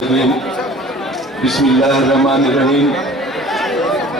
बिस्मिल्लाहिर्रहमानिर्रहीम।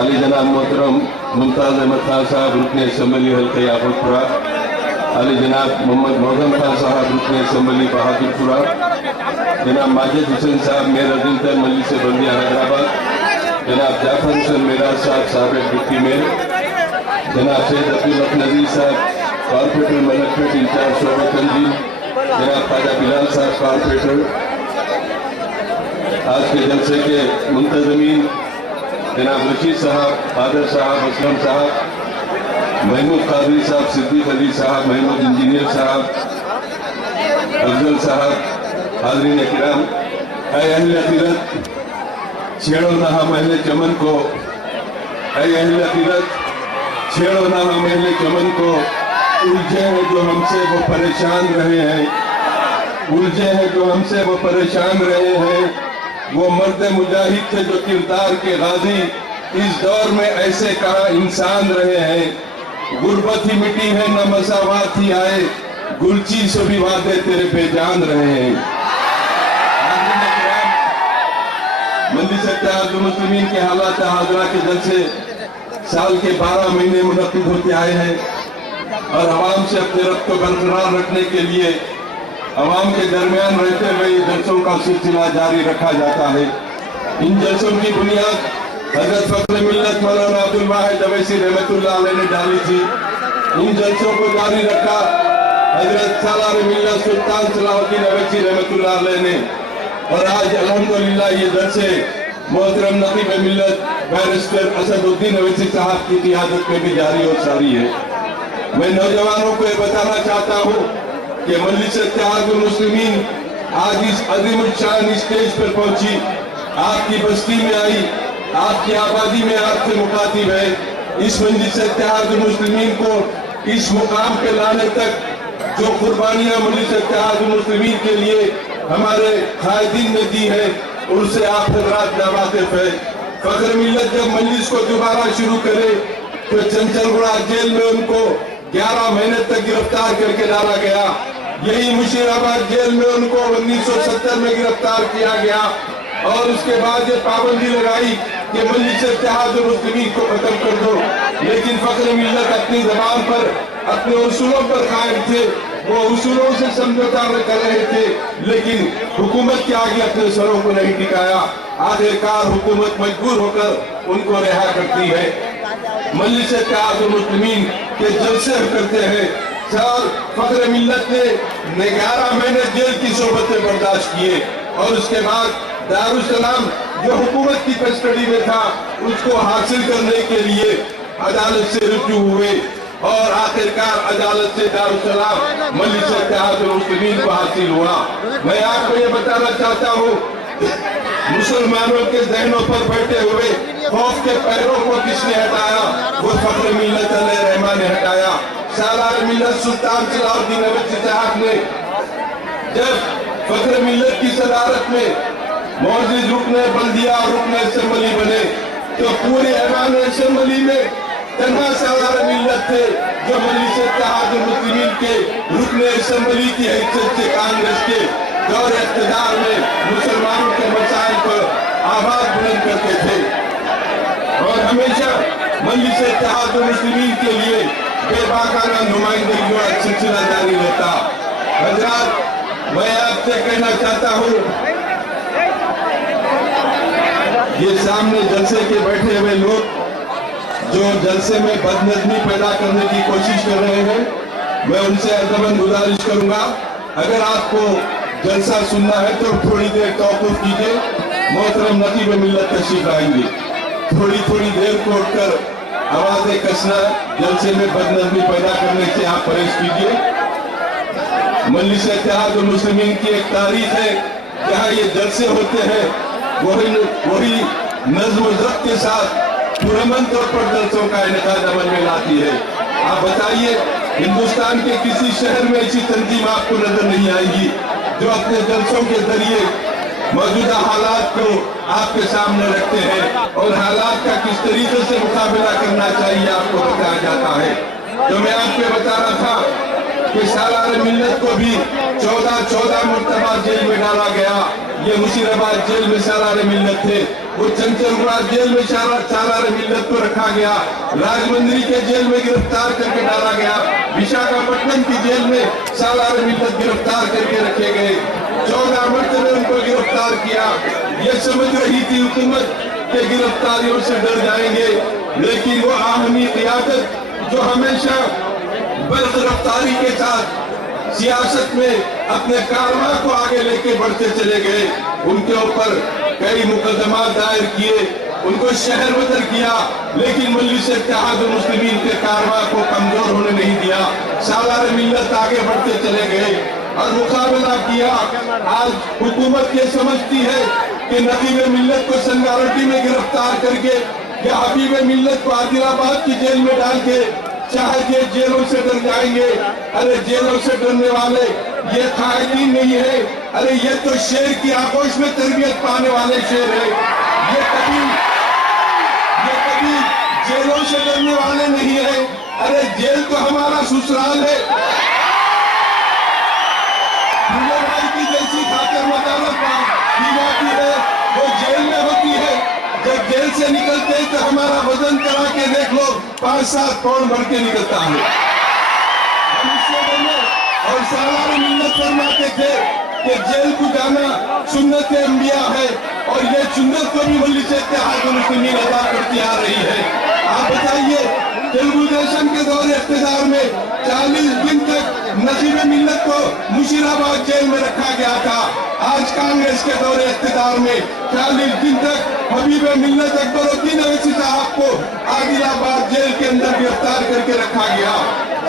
अली जनाब मोहतरम मुमताज़ अहमद खान साहब रुकन असम्बली हल्के याकुतपुरा, अली जनाब मोहम्मद मौजम खान साहब रुकन असम्बली बहादुरपुरा, जनाब माजिद हुसैन साहब मेयर अज़ीमतर मजलिस बल्दिया हैदराबाद, जनाब जाफर हुसैन मेराज साहब साबिक़ डिप्टी मेयर, जनाब सैयद अब्दुल हक नज़ीर साहब कॉर्पोरेटर मलकपेट इंचार्ज शोबा तंजीम, जनाब ख्वाजा बिलाल साहब कॉर्पोरेटर, आज के जलसे के मुंतज़मीन जनाब रशीद साहब, कादर साहब, असलम साहब, महमूद कादरी साहब, सिद्दीक अली साहब, महमूद इंजीनियर साहब, अफजल साहब, हाज़रीन किराम, ऐ अहले अक़ीदत, छेड़ो ना हम अहले चमन को, ऐ अहले अक़ीदत, छेड़ो ना हम अहले चमन को, उलझे हैं जो हमसे वो परेशान रहे हैं, उलझे हैं जो हमसे वो परेशान रहे हैं, वो मर्द मुजाहिद थे जो किरदार के गाजी, इस दौर में ऐसे कहाँ इंसान रहे हैं, गुर्बत ही मिटी है न मसावात ही आए, गुलची से भी वादे तेरे बेजान रहे हैं। मजलिस इत्तेहादुल मुस्लिमीन के हालात हाज़िरा के जलसे साल के 12 महीने मुनक़्क़िद होते आए हैं और अवाम से अपने रब्त को बरकरार रखने के लिए अवाम के दरमियान रहते हुए जलसों का सिलसिला जारी रखा जाता है। इन जलसों की बुनियाद हज़रत फ़ख्र मिल्लत मौलाना अब्दुल वाहिद अवैसी रहमतुल्लाह अलैह ने डाली थी। इन जलसों को जारी रखा हज़रत सालार मिल्लत सुल्तान सलाहुद्दीन अवैसी रहमतुल्लाह अलैह ने, और आज अल्हम्दुलिल्लाह ये जलसे मोहतरम नक़ीब मिल्लत बैरिस्टर असदुद्दीन अवैसी साहब की क़ियादत में भी जारी और सारी है। मैं नौजवानों को ये बताना चाहता हूँ कि मजलिस इत्तेहादुल मुस्लिमीन आज इस अज़ीमुल शान स्टेज पर पहुंची, आपकी बस्ती में आई, आपकी आबादी में आपसे मुखातिब है। इस मजलिस इत्तेहादुल मुस्लिमीन को इस मुकाम पे लाने तक जो कुर्बानियां मजलिस इत्तेहादुल मुस्लिमीन के लिए हमारे कायदीन ने दी है, उनसे आप हज़रात नावाकिफ़ है। फ़ख्र मिल्लत जब मजलिस को दोबारा शुरू करे तो चंचलगुड़ा जेल में उनको 11 महीने तक गिरफ्तार करके डाला गया। यही मुशीराबाद जेल में उनको 1970 में गिरफ्तार किया गया और उसके बाद ये पाबंदी लगाई कि मजलिस इत्तेहादुल मुस्लिमीन को खत्म कर दो, लेकिन फ़ख्र मिल्लत अपनी ज़बान पर, अपने उसूलों पर कायम थे। वो उसूलों से समझौता कर रहे थे, लेकिन हुकूमत के आगे अपने सरों को नहीं टिकाया। आखिरकार हुकूमत मजबूर होकर उनको रिहा करती है। मजलिस इत्तेहादुल मुस्लिमीन के जलसे करते हैं। सर फ़ख्र मिल्लत ने 11 महीने जेल की सोबतें बर्दाश्त किए और उसके बाद दारुस्सलाम जो हुकूमत की कस्टडी में था उसको हासिल करने के लिए अदालत से रुजू हुए और आखिरकार अदालत से दारुस्सलाम मजलिस इत्तेहादुल मुस्लिमीन को हासिल हुआ। मैं आपको ये बताना चाहता हूँ, मुसलमानों के ज़हनों पर बैठे हुए खौफ के पैरों को किसने हटाया? वो फ़ख्र मिल्लत अलैहि रहमान ने हटाया। सालार मिल्लत सुल्तान सलाहुद्दीन अवैसी साहब ने जब फ़ख्र मिल्लत की सदारत में मौजूद रुकन बल्दिया और रुकन असम्बली बने तो पूरे ऐवान असम्बली में तन्हा सालार मिल्लत थे जो मजलिस इत्तेहादुल मुस्लिमीन के रुकन असम्बली की हैसियत से कांग्रेस के दौर इक़्तिदार में मुसलमानों के मसाइल पर आवाज़ बुलंद करते थे और हमेशा मजलिस इत्तेहादुल मुस्लिमीन के लिए बेबाकाना नुमाइंदगी का सिलसिला जारी रहता। हज़रात, मैं आपसे कहना चाहता हूँ, ये सामने जलसे के बैठे हुए लोग जो जलसे में बदनज़मी पैदा करने की कोशिश कर रहे हैं, मैं उनसे अदबन गुजारिश करूंगा, अगर आपको जलसा सुनना है तो थोड़ी देर तौक़ुफ़ कीजिए। मोहतरम नक़ीब मिल्लत तशरीफ़ लाएंगे। थोड़ी देर को उठकर आवाज़ें कसना, जलसे में बदनज़मी पैदा करने से आप परहेज कीजिए। मजलिस इत्तेहादुल मुस्लिमीन की एक तारीख है, जहाँ ये जलसे होते हैं वही नज़्म ज़ब्त के साथ पुरअमन तौर पर जलसों का इनेकाद अमल में लाती है। आप बताइए, हिंदुस्तान के किसी शहर में ऐसी तंजीम आपको नजर नहीं आएगी जो अपने जलसों के जरिए मौजूदा हालात को आपके सामने रखते हैं और हालात का किस तरीके से मुकाबला करना चाहिए आपको बताया जाता है। तो मैं आपको बता रहा था कि सालार मिल्लत को भी 14 मरतबा जेल में डाला गया, ये मुशीराबाद जेल में सालार मिल्लत थे, वो चंचलगुड़ा जेल में सालार मिल्लत को रखा गया, राजमंड्री के जेल में गिरफ्तार करके डाला गया, विशाखापट्टनम की जेल में सालार मिल्लत गिरफ्तार करके रखे गए, 14 मरतबे उनको गिरफ्तार किया। ये समझ रही थी हुकूमत के गिरफ्तारियों से डर जाएंगे, लेकिन वो आवामी क़ियादत जो हमेशा बरक़रारी के साथ सियासत में अपने कारवां को आगे लेके बढ़ते चले गए, उनके ऊपर कई मुकदमा दायर किए, उनको शहर बदर किया, लेकिन मजलिस इत्तेहादुल मुस्लिमीन के कारवां को कमजोर होने नहीं दिया। सालार मिल्लत आगे बढ़ते चले गए और मुकाबला किया। आज हुकूमत ये समझती है कि नकीब मिल्लत को संगारेड्डी में गिरफ्तार करके या हबीब मिल्लत को आदिलाबाद की जेल में डाल के चाहे ये जेलों से डर जाएंगे। अरे जेलों से डरने वाले ये कायदीन नहीं है, अरे ये तो शेर की आगोश में तरबियत पाने वाले शेर है। ये कभी जेलों से डरने वाले नहीं है। अरे जेल तो हमारा ससुराल है। भूले भाई की जैसी खातिर मदारत की जाती है वो जेल में होती है। जब जेल से निकलते हैं तो हमारा वजन करा के देख लो, 5-7 पाउंड बढ़ के निकलता है। और सालार मिल्लत फरमाते थे कि जेल को जाना सुन्नत अंबिया है और ये सुन्नत को भी मजलिस इत्तेहादुल मुस्लिमीन अदा करती आ रही है। आप बताइए, तेलुगु देशम के दौर इख्तियार में 40 दिन तक नकीब मिल्लत को मुशीराबाद जेल में रखा गया था। आज कांग्रेस के दौर इख्तियार में 40 दिन तक हबीब मिल्लत अकबरुद्दीन अवैसी साहब को आदिलाबाद जेल के अंदर गिरफ्तार करके रखा गया।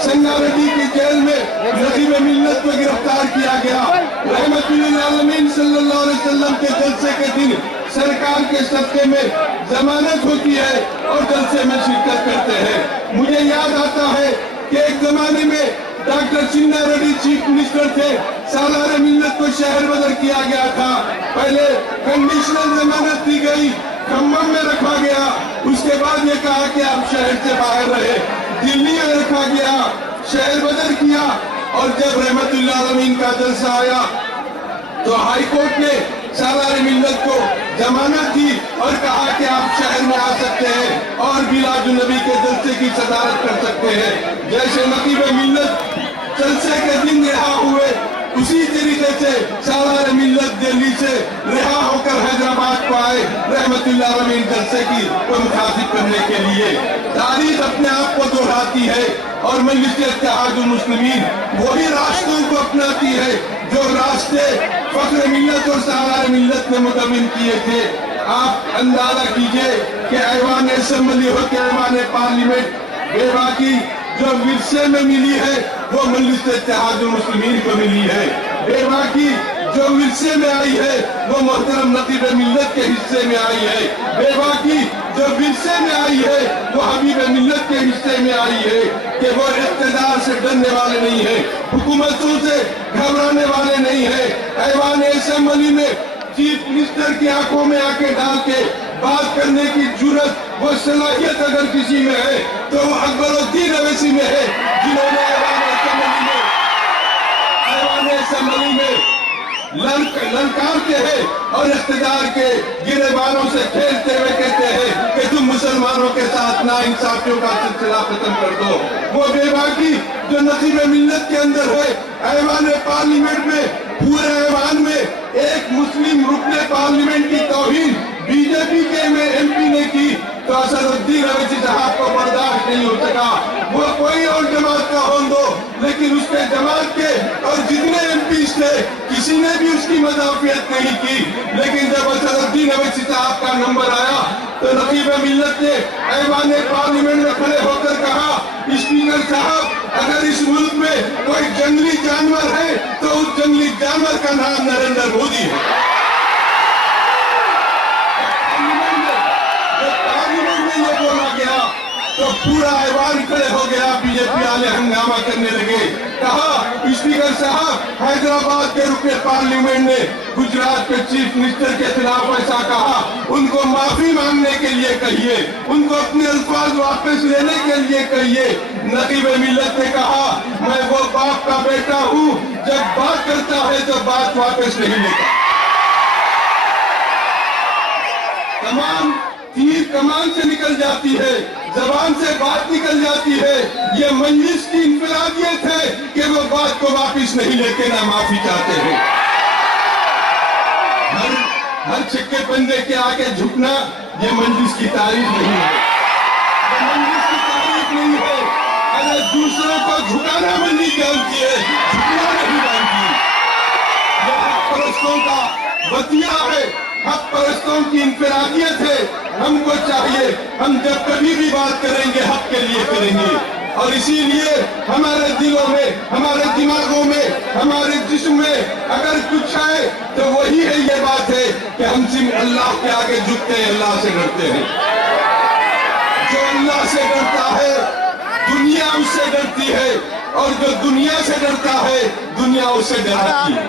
संगारेड्डी की जेल में नकीब मिल्लत को गिरफ्तार किया गया। रहमतुल्लिल आलमीन सल्लल्लाहु अलैहि वसल्लम के जलसे के दिन सरकार के सदक़े में जमानत होती है और जलसे में शिरकत करते हैं। मुझे याद आता है कि एक जमाने में डॉक्टर चिन्ना रेड्डी चीफ मिनिस्टर थे, सालार मिल्लत को शहर बदर किया गया था। पहले कंडीशनल जमानत दी गई, खम्भम में रखा गया, उसके बाद ये कहा कि आप शहर से बाहर रहे। दिल्ली में रखा गया, शहर बदर किया और जब रहमतुल्लिल आलमीन का जलसा आया तो हाई कोर्ट ने सालार मिल्लत को जमानत दी और कहा कि आप शहर में आ सकते हैं और मिलादुन नबी के जलसे की सदारत कर सकते हैं। जैसे नकीब मिल्लत जलसे के दिन रिहा हुए, उसी तरीके से सालार मिल्लत दिल्ली से रिहा होकर हैदराबाद को आए रहमतुल्लिल आलमीन जलसे की को मुखातिब करने के लिए। तारीख अपने आप को दोहराती है और मजलिस इत्तेहादुल मुस्लिमीन वही रास्तों को अपनाती है जो रास्ते फख्र मिल्लत और सालार मिल्लत ने मुतमिन किए थे। आप अंदाजा कीजिए कि ऐवान असेंबली हो के ऐवान पार्लियामेंट बेबाकी जो विरसे में मिली है वो मजलिस इत्तेहादुल मुस्लिमीन को मिली है। बेबाकी जो विरसे में आई है वो मोहतरम नकीब मिल्लत के हिस्से में आई है। बेबाकी जो विरसे में आई है वो हबीब मिल्लत के हिस्से में आई है कि वो इक़्तिदार से डरने वाले नहीं है, हुकूमतों से घबराने वाले नहीं है। ऐवान असेंबली में चीफ मिनिस्टर की आंखों में आके डाल के बात करने की जुर्रत, वो सलाहियत अगर किसी में है तो वो अकबरुद्दीन अवैसी में है, जिन्होंने ऐवान असेंबली में ललकारते हैं और इख्तिदार के गिरेबानों से खेलते हुए कहते हैं कि तुम मुसलमानों के साथ नाइंसाफियों का सिलसिला खत्म कर दो। वो बेबाकी जो नसीब मिल्लत के अंदर है, ऐवान पार्लियामेंट में पूरे ऐवान में एक मुस्लिम रुकने पार्लियामेंट की तौहीन बीजेपी के एमपी ने की तो असदुद्दीन अवैसी साहब को बर्दाश्त नहीं हो सका। वो कोई और जमात का हों दो, लेकिन उसके जमात के और जितने एमपी थे किसी ने भी उसकी मदाफियत नहीं की। लेकिन जब असदुद्दीन अवैसी साहब का नंबर आया तो नकीब मिल्लत ने ऐवान पार्लियामेंट में खड़े होकर कहा, स्पीकर साहब, अगर इस मुल्क में कोई जंगली जानवर है तो उस जंगली जानवर का नाम नरेंद्र मोदी है। ये बोला गया तो पूरा ऐवान खड़े हो गया, बीजेपी वाले हंगामा करने लगे। कहा, स्पीकर साहब, हैदराबाद के रुकने पार्लियामेंट ने गुजरात के चीफ मिनिस्टर के खिलाफ ऐसा कहा, उनको माफी मांगने के लिए कहिए, उनको अपने अल्फाज वापस लेने के लिए कहिए। नकीब मिल्लत ने कहा, मैं वो बाप का बेटा हूँ, जब बात करता है तो बात वापस नहीं लेता। तमाम तीर कमान से निकल जाती है, जबान से बात निकल जाती है। ये मजलिस की इनफरादियत है कि वो बात को वापिस नहीं लेके ना माफी चाहते हैं। हर छिक्के पंजे के आगे झुकना ये मजलिस की तारीफ नहीं है, ये मजलिस की तारीफ नहीं है। अगर दूसरों को झुकाना मजलिस जानती है, झुकना नहीं जानती। ये हक परस्तों का वतिया है, हक परस्तों की इनफरादियत है। हमको चाहिए हम जब कभी भी बात करेंगे हक के लिए करेंगे, और इसीलिए हमारे दिलों में, हमारे दिमागों में, हमारे जिस्म में अगर कुछ है तो वही है, ये बात है कि हम सिर्फ अल्लाह के आगे झुकते हैं, अल्लाह से डरते हैं। जो अल्लाह से डरता है दुनिया उससे डरती है, और जो दुनिया से डरता है दुनिया उससे डराती है।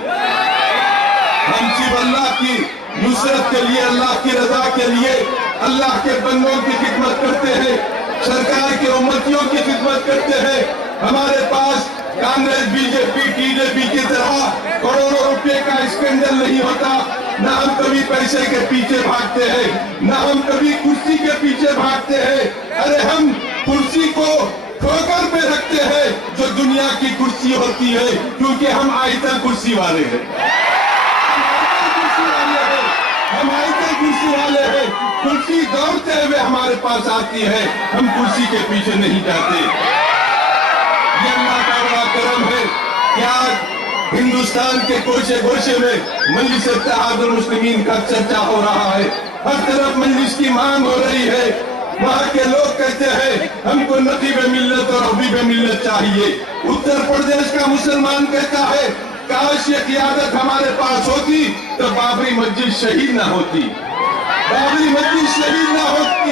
हम सिर्फ अल्लाह की नुसरत के लिए, अल्लाह की रजा के लिए, अल्लाह के बंदों की खिदमत करते हैं, सरकार के उम्मतियों की खिदमत करते हैं। हमारे पास कांग्रेस, बीजेपी, टीजेपी की तरह करोड़ों रुपए का स्कैंडल नहीं होता। न हम कभी पैसे के पीछे भागते हैं, न हम कभी कुर्सी के पीछे भागते हैं। अरे हम कुर्सी को ठोकर पे रखते हैं जो दुनिया की कुर्सी होती है, क्योंकि हम आयता कुर्सी वाले हैं, हम आयता कुर्सी वाले हैं। कुर्सी दौड़ते हुए हमारे पास आती है, हम कुर्सी के पीछे नहीं जाते। ये अल्लाह का बड़ा करम है कि आज हिंदुस्तान के कोशे गोशे में मजलिस इत्तेहादुल मुस्लिमीन का चर्चा हो रहा है। हर तरफ मजलिस की मांग हो रही है। वहाँ के लोग कहते हैं हमको नकीब मिल्लत और हबीब मिल्लत चाहिए। उत्तर प्रदेश का मुसलमान कहता है काश ये क़ियादत हमारे पास होती तो बाबरी मस्जिद शहीद ना होती, बाबरी मस्जिद शहीद ना होती।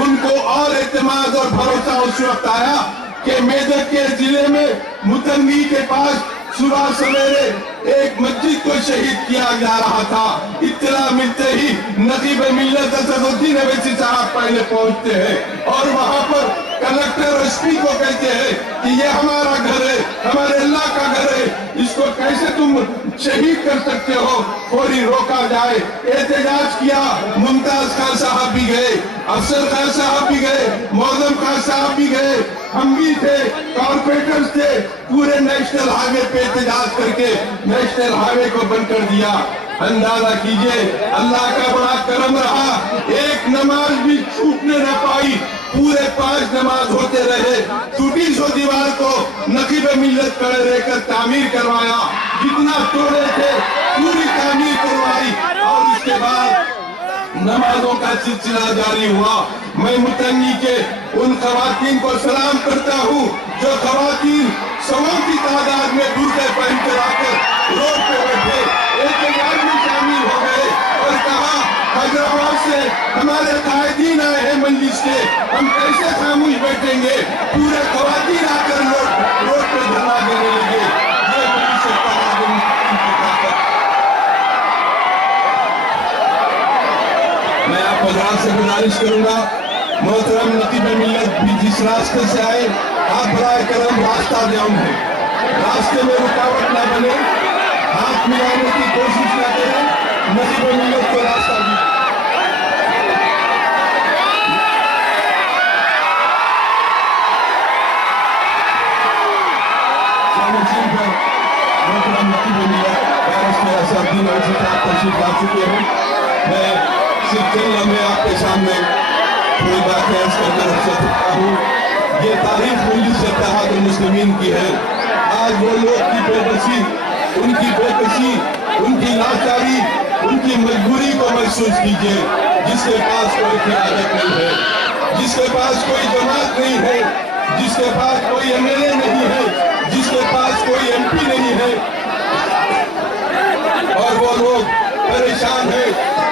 उनको और एतमाद और भरोसा उस वक्त आया कि मेदक के जिले में मुतंगी के पास सुबह सवेरे एक मस्जिद को शहीद किया जा रहा था। इत्तला मिलते ही नकीब मिल्लत असदुद्दीन अवैसी साहब पहले पहुंचते हैं और वहां पर कलेक्टर एसपी को कहते हैं कि ये हमारा घर है, हमारे अल्लाह का घर है, इसको कैसे तुम शहीद कर सकते हो, फौरी रोका जाए। एहतजाज किया। मुमताज खान साहब भी गए, अफसर खान साहब भी गए, मौजम खान साहब भी गए, हम भी थे, कॉर्पोरेटर्स थे। पूरे नेशनल हाईवे पे एहतजाज करके नेशनल हाईवे को बंद कर दिया। अंदाजा कीजिए अल्लाह का बड़ा करम रहा, एक नमाज भी छूटने न पाई। पूरे 5 नमाज होते रहे। टूटी सो दीवार को नकीब मिल्लत खड़े रहकर तामीर करवाया, जितना तोड़े थे पूरी तामीर करवाई, और उसके बाद नमाजों का सिलसिला जारी हुआ। मैं मुतंगी के उन खवातीन को सलाम करता हूँ जो खवातीन 100 की तादाद में बुर्के पहन कर आकर रोड पे बैठे, एहतजाज में शामिल हो गए और कहा हैदराबाद से हमारे कायदीन आए हैं मजलिस के, हम कैसे खामोश बैठेंगे। पूरे खवातीन आकर रोड पे धरना देने लगे। ये मजलिस इत्तेहादुल मुस्लिमीन की ताकत। मैं आप हज़रात से गुजारिश करूंगा, मोहतरम नकीब मिल्लत भी जिस रास्ते से आए, आप बराए करम रास्ता जाम है, रास्ते में रुकावट ना बने, हाथ मिलाने की कोशिश न करें, नकीब मिल्लत को रास्ता दीजिए। मोहतरम नकीब मिल्लत बैरिस्टर असदुद्दीन अवैसी साहब तशरीफ ला चुके हैं। मैं सिर्फ चंद लम्हे आपके सामने थोड़ी बातें अर्ज करना चाहता हूँ। ये तारीफ मजलिस इत्तेहादुल मुस्लिमीन की है। आज वो लोग की बेबसी, उनकी बेकसी, उनकी लाचारी, उनकी मजबूरी को महसूस कीजिए। जिसके पास कोई क़यादत नहीं है, जिसके पास कोई जमात नहीं है, जिसके पास कोई एमएलए नहीं है, जिसके पास कोई एमपी नहीं है, और वो लोग परेशान है।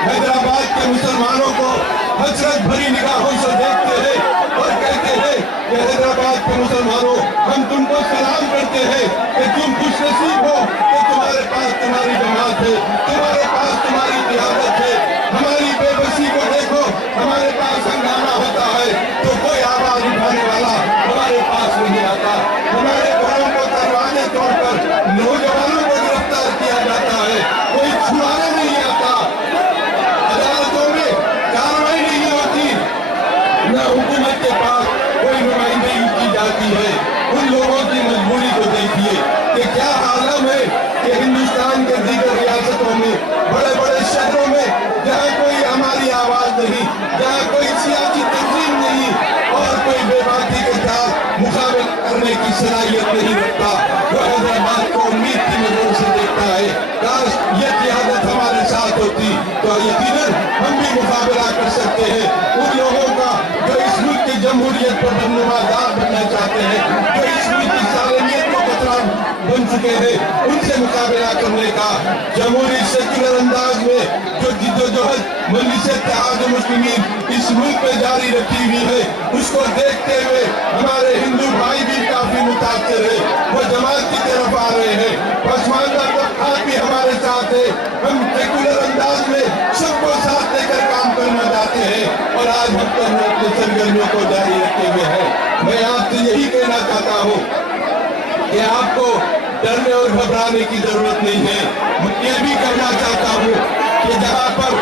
हैदराबाद के मुसलमानों को हसरत भरी निगाहों से देखते हैं और कहते हैं कि हैदराबाद के मुसलमानों, हम तुमको सलाम करते हैं कि तुम खुश नसीब हो कि तुम्हारे पास तुम्हारी जमात है, तुम्हारे पास तुम्हारी क़यादत है। हमारी बेबसी को देखो, हमारे पास हंगामा होता है तो कोई आवाज उठाने वाला हमारे पास नहीं आता। हमारे घरों को दरवाजे तोड़कर नौजवानों को गिरफ्तार किया जाता है, कोई छुड़ाने नहीं आता। अदालतों में صلاحیت نہیں رکھتا، وہ حیدرآباد کو امید کی نظر سے دیکھتا ہے۔ کاش یہ قیادت ہمارے ساتھ ہوتی تو یقیناً ہم بھی مقابلہ کر سکتے ہیں ان لوگوں کا جو اس ملک کی جمہوریت پر نمایاں بننا چاہتے ہیں، جو اس ملک کی سالمیت کو خطرہ بن چکے ہیں، ان سے مقابلہ کرنے کا جمہوری سیکولر انداز میں جو جدوجہد مجلس اتحاد المسلمین اس ملک میں جاری رکھی ہوئی ہے، اس کو دیکھتے ہوئے ہمارے ہندو بھائی بھی کافی متاثر ہیں، وہ جماعت کی طرف آ رہے ہیں، پسماندہ طبقات بھی ہمارے ساتھ ہے، ہم سیکولر انداز میں سب کو ساتھ لے کر کام کرنا چاہتے ہیں اور آج ہم پر اپنے سرگرمیوں کو جاری رکھتے ہوئے ہیں۔ میں آپ سے یہی کہنا چاہتا ہوں کہ آپ کو ڈرنے اور گھبرانے کی ضرورت نہیں ہے۔ میں یہ بھی کہنا چاہتا ہوں کہ جہاں پر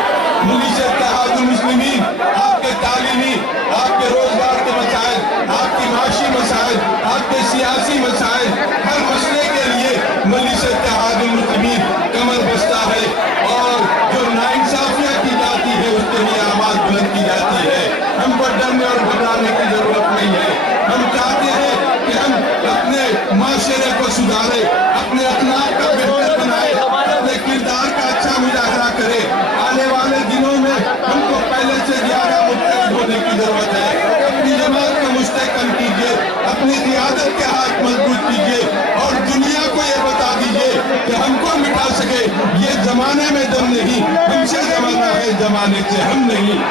مجلس اتحاد المسلمین آپ کے تعلیمی، آپ کے روزگار کے مسائل، آپ کی معاشی مسائل، آپ کے سیاسی مسائل، ہر مسئلے کے لیے مجلس اتحاد المسلمین کمر بستہ ہے اور جو ناانصافیاں کی جاتی ہے اس کے لیے آواز بلند کی جاتی ہے۔ ہم کو ڈرنے اور گھبرانے کی ضرورت نہیں ہے۔ ہم چاہتے ہیں کہ ہم اپنے معاشرے کو سدھاریں، اپنے اخلاق کا بہتر بنائیں، اپنے کردار کا اچھا مظاہرہ کریں۔ آنے والے دنوں میں ہم کو پہلے سے زیادہ متحد ہونے کی ضرورت ہے۔ اپنی جماعت کو مستحکم کیجیے، اپنی قیادت کے ہاتھ مضبوط کیجیے اور دنیا کو یہ بتا دیجیے کہ ہم کو مٹا سکے یہ زمانے میں دم نہیں، ہم سے زمانہ ہے، زمانے سے ہم نہیں۔